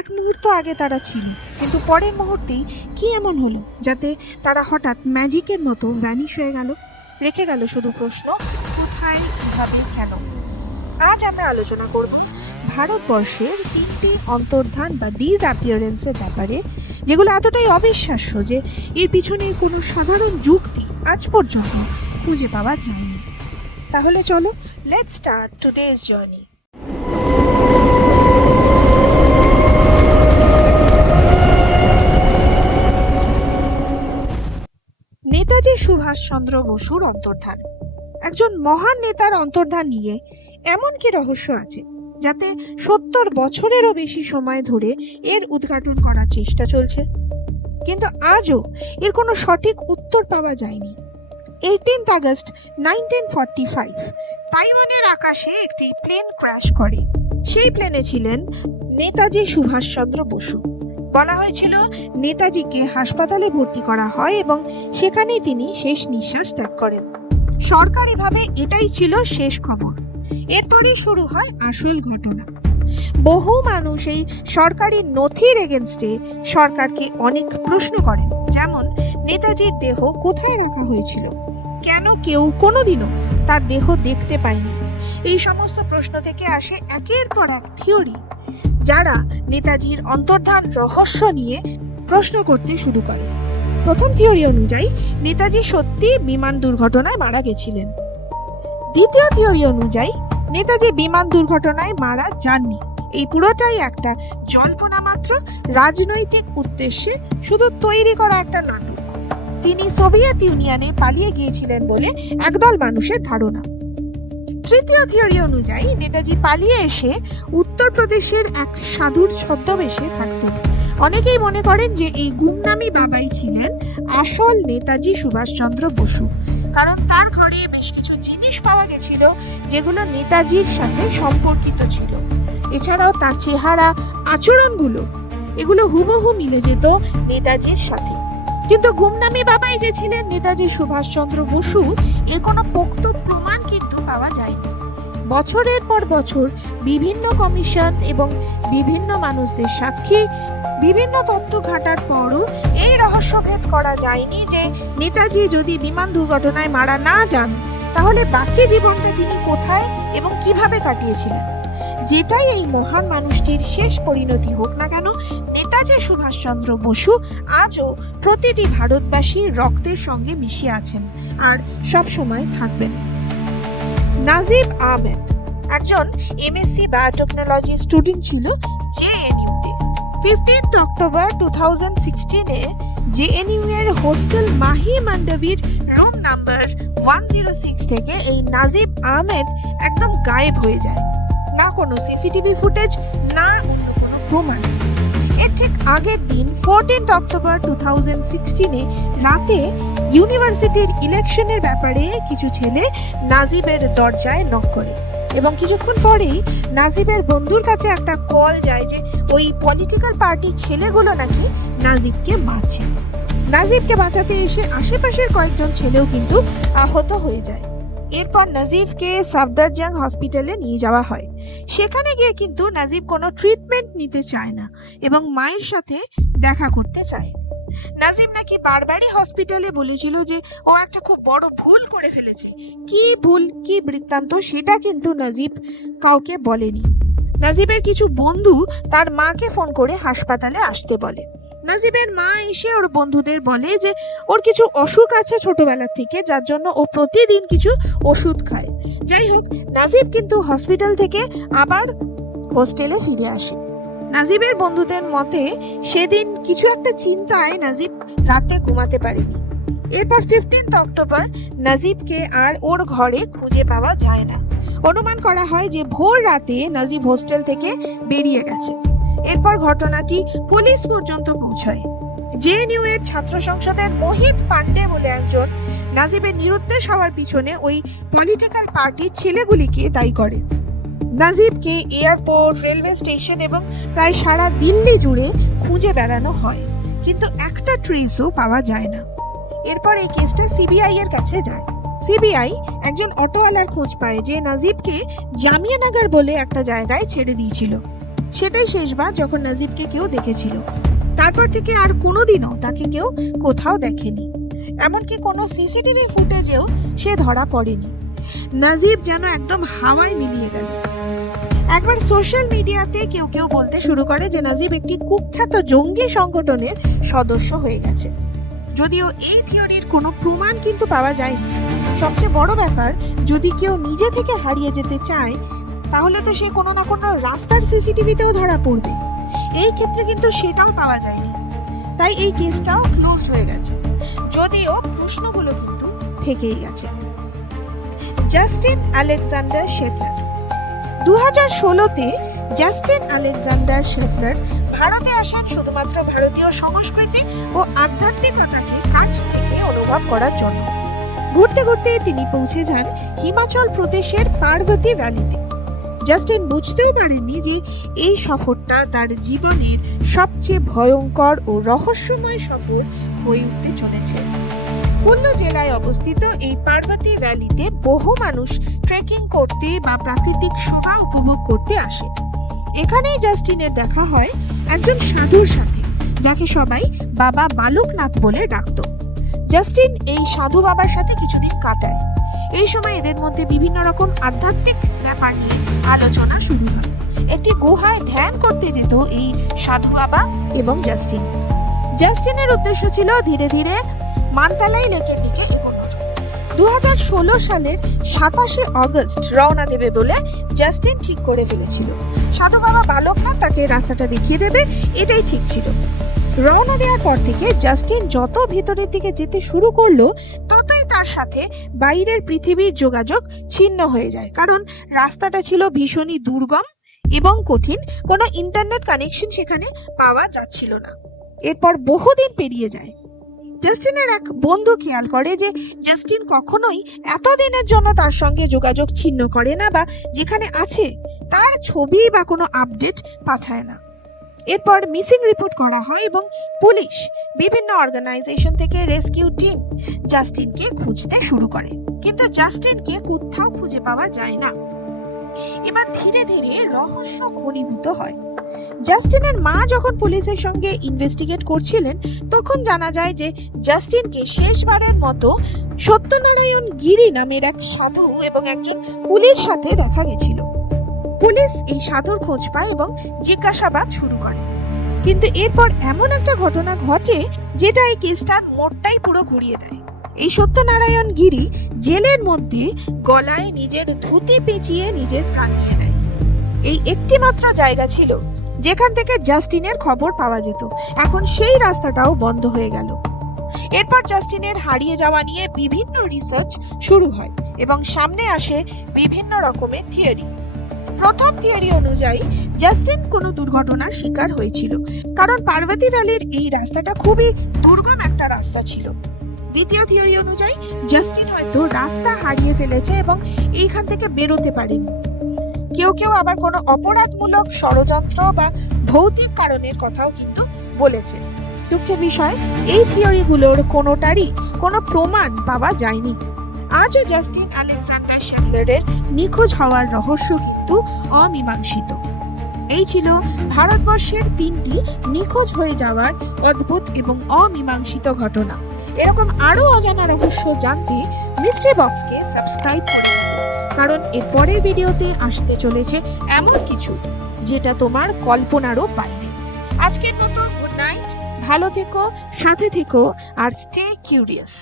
এক মুহূর্ত আগে তারা ছিল, কিন্তু পরের মুহূর্তেই কি এমন হলো যাতে তারা হঠাৎ ম্যাজিকের মতো ভ্যানিশ হয়ে গেল? রেখে গেল শুধু প্রশ্ন, কোথায়, কিভাবে, কেন? আজ আমরা আলোচনা করব ভারতবর্ষের 3টি অন্তর্ধান বা ডিসঅ্যাপিয়ারেন্সের ব্যাপারে, যেগুলো এতটাই অবিশ্বাস্য যে এর পিছনে কোনো সাধারণ যুক্তি আজ পর্যন্ত খুঁজে পাওয়া যায়নি। তাহলে চলো, let's start today's journey. Netaji Subhash Chandra বসুর অন্তর্ধান। একজন মহান নেতার অন্তর্ধান নিয়ে এমন কি রহস্য আছে যাতে 70 বছরেরও বেশি সময় ধরে এর উদ্ঘাটন করার চেষ্টা চলছে, কিন্তু আজও এর কোনো সঠিক উত্তর পাওয়া যায়নি। 18 আগস্ট 1945 তাইওয়ানের আকাশে একটি প্লেন ক্র্যাশ করে। সেই প্লেনে ছিলেন নেতাজি সুভাষচন্দ্র বসু। বলা হয়েছিল নেতাজিকে হাসপাতালে ভর্তি করা হয় এবং সেখানেই তিনি শেষ নিঃশ্বাস ত্যাগ করেন। সরকারিভাবে এটাই ছিল শেষ খবর। এরপরই শুরু হয় আসল ঘটনা। বহু মানুষ এই সরকারি নথির এগেনস্টে সরকারকে অনেক প্রশ্ন করেন, যেমন নেতাজির দেহ কোথায় রাখা হয়েছিল, কেন কেউ কোনোদিনও তার দেহ দেখতে পায়নি। এই সমস্ত প্রশ্ন থেকে আসে একের পর এক থিওরি, যারা নেতাজির অন্তর্ধান রহস্য নিয়ে প্রশ্ন করতে শুরু করে। প্রথম থিওরি অনুযায়ী নেতাজি সত্যি বিমান দুর্ঘটনায় মারা গেছিলেন। দ্বিতীয় থিওরি অনুযায়ী নেতাজি বিমান দুর্ঘটনায় মারা যাননি, এই পুরোটাই একটা জল্পনা মাত্র, রাজনৈতিক উদ্দেশ্যে শুধু তৈরি করা একটা নাটক। তিনি সোভিয়েত ইউনিয়নে পালিয়ে গিয়েছিলেন বলে একদল মানুষের ধারণা। তৃতীয় থিওরি অনুযায়ী নেতাজি পালিয়ে এসে উত্তরপ্রদেশের এক সাধুর ছদ্মবেশে থাকতেন। অনেকেই মনে করেন যে এই গুমনামি বাবাই ছিলেন আসল নেতাজি সুভাষচন্দ্র বসু, কারণ তার ঘরে বেশ কিছু জিনিস পাওয়া গেছিল যেগুলো নেতাজির সাথে সম্পর্কিত ছিল। এছাড়াও তার চেহারা, আচরণগুলো, এগুলো হুবহু মিলে যেত নেতাজির সাথে। কিন্তু গুমনামি বাবাই যে ছিলেন নেতাজি সুভাষচন্দ্র বসু, এর কোনো পোক্ত প্রমাণ কিন্তু পাওয়া যায়নি। বছরের পর বছর বিভিন্ন কমিশন এবং বিভিন্ন মানুষদের সাক্ষী, বিভিন্ন তথ্য ঘাটার পরও এই রহস্যভেদ করা যায়নি যে নেতাজি যদি বিমান দুর্ঘটনায় মারা না যান, তাহলে বাকি জীবনটা তিনি কোথায় এবং কিভাবে কাটিয়েছিলেন। যেটাই এই মহান মানুষটির শেষ পরিণতি হোক না কেন, নেতাজি সুভাষচন্দ্র বসু আজও প্রতিটি ভারতবাসীর রক্তের সঙ্গে মিশে আছেন আর সব সময় থাকবেন। নাজিব আহমেদ একজন এমএসসি বায়োটেকনোলজি স্টুডেন্ট ছিল জেএনইউতে। 15 অক্টোবর 2016-এ জেএনইউ এর হোস্টেল মাহি মান্ডাবির রুম নাম্বার 106 থেকে এই নাজিব আহমেদ একদম গায়েব হয়ে যায়। না কোনো সিসিটিভি ফুটেজ, না অন্য কোনো প্রমাণ। এর ঠিক আগের দিন 14 অক্টোবর 2016-এ রাতে ইউনিভার্সিটির ইলেকশনের ব্যাপারে কিছু ছেলে নাজিবের দরজায় নক করে এবং কিছুক্ষণ পরেই নাজিবের বন্ধুর কাছে একটা কল যায় যে ওই পলিটিক্যাল পার্টির ছেলেগুলো নাকি নাজিবকে মারছে। নাজিবকে বাঁচাতে এসে আশেপাশের কয়েকজন ছেলেও কিন্তু আহত হয়ে যায়। এরপর নাজিবকে সাফদারজাং হসপিটালে নিয়ে যাওয়া হয়। সেখানে গিয়ে কিন্তু নাজিব কোনো ট্রিটমেন্ট নিতে চায় না এবং মায়ের সাথে দেখা করতে চায়। নাজিব নাকি বারবারই হসপিটালে বলেছিল যে ও একটা খুব বড় ভুল করে ফেলেছে। কি ভুল, কি বৃত্তান্ত, সেটা কিন্তু নাজিব কাউকে বলেনি। নাজিবের কিছু বন্ধু তার মাকে ফোন করে হাসপাতালে আসতে বলে। নাজিবের মা এসে ওর বন্ধুদের বলে যে ওর কিছু অসুখ আছে ছোটবেলা থেকে, যার জন্য ও প্রতিদিন কিছু ওষুধ খায়। যাই হোক, নাজিব কিন্তু হসপিটাল থেকে আবার হোস্টেলে ফিরে আসে। নাজিবের বন্ধুদের মতে সেদিন কিছু একটা চিন্তায় নাজিব রাতে ঘুমাতে পারেনি। এরপর 15 অক্টোবর নাজিবকে আর ওর ঘরে খুঁজে পাওয়া যায় না। অনুমান করা হয় যে ভোর রাতে নাজিব হোস্টেল থেকে বেরিয়ে গেছে। এরপর ঘটনাটি পুলিশ পর্যন্ত পৌঁছায়। জেএনইউ এর ছাত্র সংসদের মোহিত পান্ডে বলে একজন নাজিবের নিরুদ্দেশ হওয়ার পিছনে ওই পলিটিক্যাল পার্টির ছেলেগুলিকে দায়ী করে। নাজিবকে এয়ারপোর্ট, রেলওয়ে স্টেশন এবং প্রায় সারা দিল্লি জুড়ে খুঁজে বেড়ানো হয়, কিন্তু একটা ট্রেসও পাওয়া যায় না। এরপর এই কেসটা সিবিআই এর কাছে যায়। সিবিআই একজন অটোওয়ালার খোঁজ পায় যে নাজিবকে জামিয়ানগর বলে একটা জায়গায় ছেড়ে দিয়েছিল। সেটাই শেষবার যখন নাজিবকে কেউ দেখেছিল। তারপর থেকে আর কোনোদিনও তাকে কেউ কোথাও দেখেনি, এমনকি কোনো সিসিটিভি ফুটেজেও সে ধরা পড়েনি। নাজিব যেন একদম হাওয়ায় মিলিয়ে গেল। একবার সোশ্যাল মিডিয়াতে কেউ কেউ বলতে শুরু করে যে নাজিব একটি কুখ্যাত জঙ্গি সংগঠনের সদস্য হয়ে গেছে, যদিও এই থিওরির কোনো প্রমাণ কিন্তু পাওয়া যায়নি। সবচেয়ে বড় ব্যাপার, যদি কেউ নিজে থেকে হারিয়ে যেতে চায় তাহলে তো সে কোনো না কোনো রাস্তার সিসিটিভিতেও ধরা পড়বে। এই ক্ষেত্রে কিন্তু সেটাও পাওয়া যায়নি, তাই এই কেসটাও ক্লোজড হয়ে গেছে, যদিও প্রশ্নগুলো কিন্তু থেকেই গেছে। Justin Alexander Shetler. 2016-তে জাস্টিন আলেকজান্ডার শেটলার ভারতে আসেন শুধুমাত্র ভারতীয় সংস্কৃতি ও আধ্যাত্মিকতাকে কাছ থেকে অনুভব করার জন্য। ঘুরতে ঘুরতে তিনি পৌঁছে যান হিমাচল প্রদেশের পার্বতী ভ্যালিতে। জাস্টিন বুঝতেই পারেননি যে এই সফরটা তার জীবনের সবচেয়ে ভয়ঙ্কর ও রহস্যময় সফর হয়ে উঠতে চলেছে। কুল্লু জেলায় অবস্থিত এই পার্বতী ভ্যালিতে বহু মানুষ ট্রেকিং করতে বা প্রাকৃতিক শোভা উপভোগ করতে আসে। এখানেই জাস্টিনের দেখা হয় একজন সাধুর সাথে, যাকে সবাই বাবা বালকনাথ বলে ডাকত। জাস্টিন এই সাধু বাবার সাথে কিছুদিন কাটায়। এই সময় এদের মধ্যে বিভিন্ন রকম আধ্যাত্মিক ব্যাপার নিয়ে আলোচনা শুরু হয়। একটি গুহায় ধ্যান করতে যেত এই সাধু বাবা এবং জাস্টিন। জাস্টিনের উদ্দেশ্য ছিল ধীরে ধীরে মানতালাই লেকের দিকে এগোনোর। 2016 সালের 27 অগস্ট রওনা দেবে বলে জাস্টিন ঠিক করে ফেলেছিল। সাধু বাবা বালকনাথ তাকে রাস্তাটা দেখিয়ে দেবে, এটাই ঠিক ছিল। রওনা দেওয়ার পর থেকে জাস্টিন যত ভিতরের দিকে যেতে শুরু করলো, ততই তার সাথে বাইরের পৃথিবীর যোগাযোগ ছিন্ন হয়ে যায়, কারণ রাস্তাটা ছিল ভীষণই দুর্গম এবং কঠিন। কোনো ইন্টারনেট কানেকশন সেখানে পাওয়া যাচ্ছিল না। এরপর বহুদিন পেরিয়ে যায়। জাস্টিনের এক বন্ধু খেয়াল করে যে জাস্টিন কখনোই এতদিনের জন্য তার সঙ্গে যোগাযোগ ছিন্ন করে না, বা যেখানে আছে তার ছবি বা কোনো আপডেট পাঠায় না। এরপর মিসিং রিপোর্ট করা হয় এবং পুলিশ, বিভিন্ন অর্গানাইজেশন থেকে রেস্কিউ টিম জাস্টিনকে খুঁজতে শুরু করে, কিন্তু জাস্টিনকে কোথাও খুঁজে পাওয়া যায় না। এবার ধীরে ধীরে রহস্য ঘনীভূত হয়। জাস্টিনের মা যখন পুলিশের সঙ্গে ইনভেস্টিগেট করছিলেন, তখন জানা যায় যে জাস্টিনকে শেষবারের মতো সত্যনারায়ণ গিরি নামের এক সাধু এবং একজন পুলিশ সাথে দেখা গেছিল। পুলিশ এই সাধুর খোঁজ পায় এবং জিজ্ঞাসাবাদ শুরু করে, কিন্তু এরপর এমন একটা ঘটনা ঘটে যেটা এই কেসটার মোড়টাই পুরো ঘুরিয়ে দেয়। এই সত্যনারায়ণ গিরি জেলের মধ্যে গলায় নিজের ধুতি পেঁচিয়ে নিজের প্রাণ নিয়ে নেয়। এই একটি মাত্র জায়গা ছিল যেখান থেকে জাস্টিনের খবর পাওয়া যেত, এখন সেই রাস্তাটাও বন্ধ হয়ে গেল। এরপর জাস্টিনের হারিয়ে যাওয়া নিয়ে বিভিন্ন রিসার্চ শুরু হয় এবং সামনে আসে বিভিন্ন রকমের থিওরি। প্রথম থিওরি অনুযায়ী জাস্টিন কোনো দুর্ঘটনার শিকার হয়েছিল, কারণ পার্বতী ভ্যালির এই রাস্তাটা খুবই দুর্গম একটা রাস্তা ছিল। দ্বিতীয় থিওরি অনুযায়ী জাস্টিন হয়তো রাস্তা হারিয়ে ফেলেছে এবং এইখান থেকে বেরোতে পারেনি। কেউ কেউ আবার কোনো অপরাধমূলক ষড়যন্ত্র বা ভৌতিক কারণের কথাও কিন্তু বলেছে। দুঃখের বিষয়, এই থিওরিগুলোর কোনোটারই কোনো প্রমাণ পাওয়া যায়নি। আজও জাস্টিন আলেকজান্ডার শেটলারের নিখোঁজ হওয়ার রহস্য কিন্তু অমীমাংসিত। এই ছিল ভারতবর্ষের 3টি নিখোঁজ হয়ে যাওয়ার অদ্ভুত এবং অমীমাংসিত ঘটনা। এরকম আরো অজানা রহস্য জানতে মিস্ট্রি বক্সকে সাবস্ক্রাইব করে রাখো, কারণ এর পরের ভিডিওতে আসতে চলেছে এমন কিছু যেটা তোমার কল্পনারও বাইরে। আজকের মতো গুড নাইট, ভালো থেকো, সাথে থেকো আর স্টে কিউরিয়াস।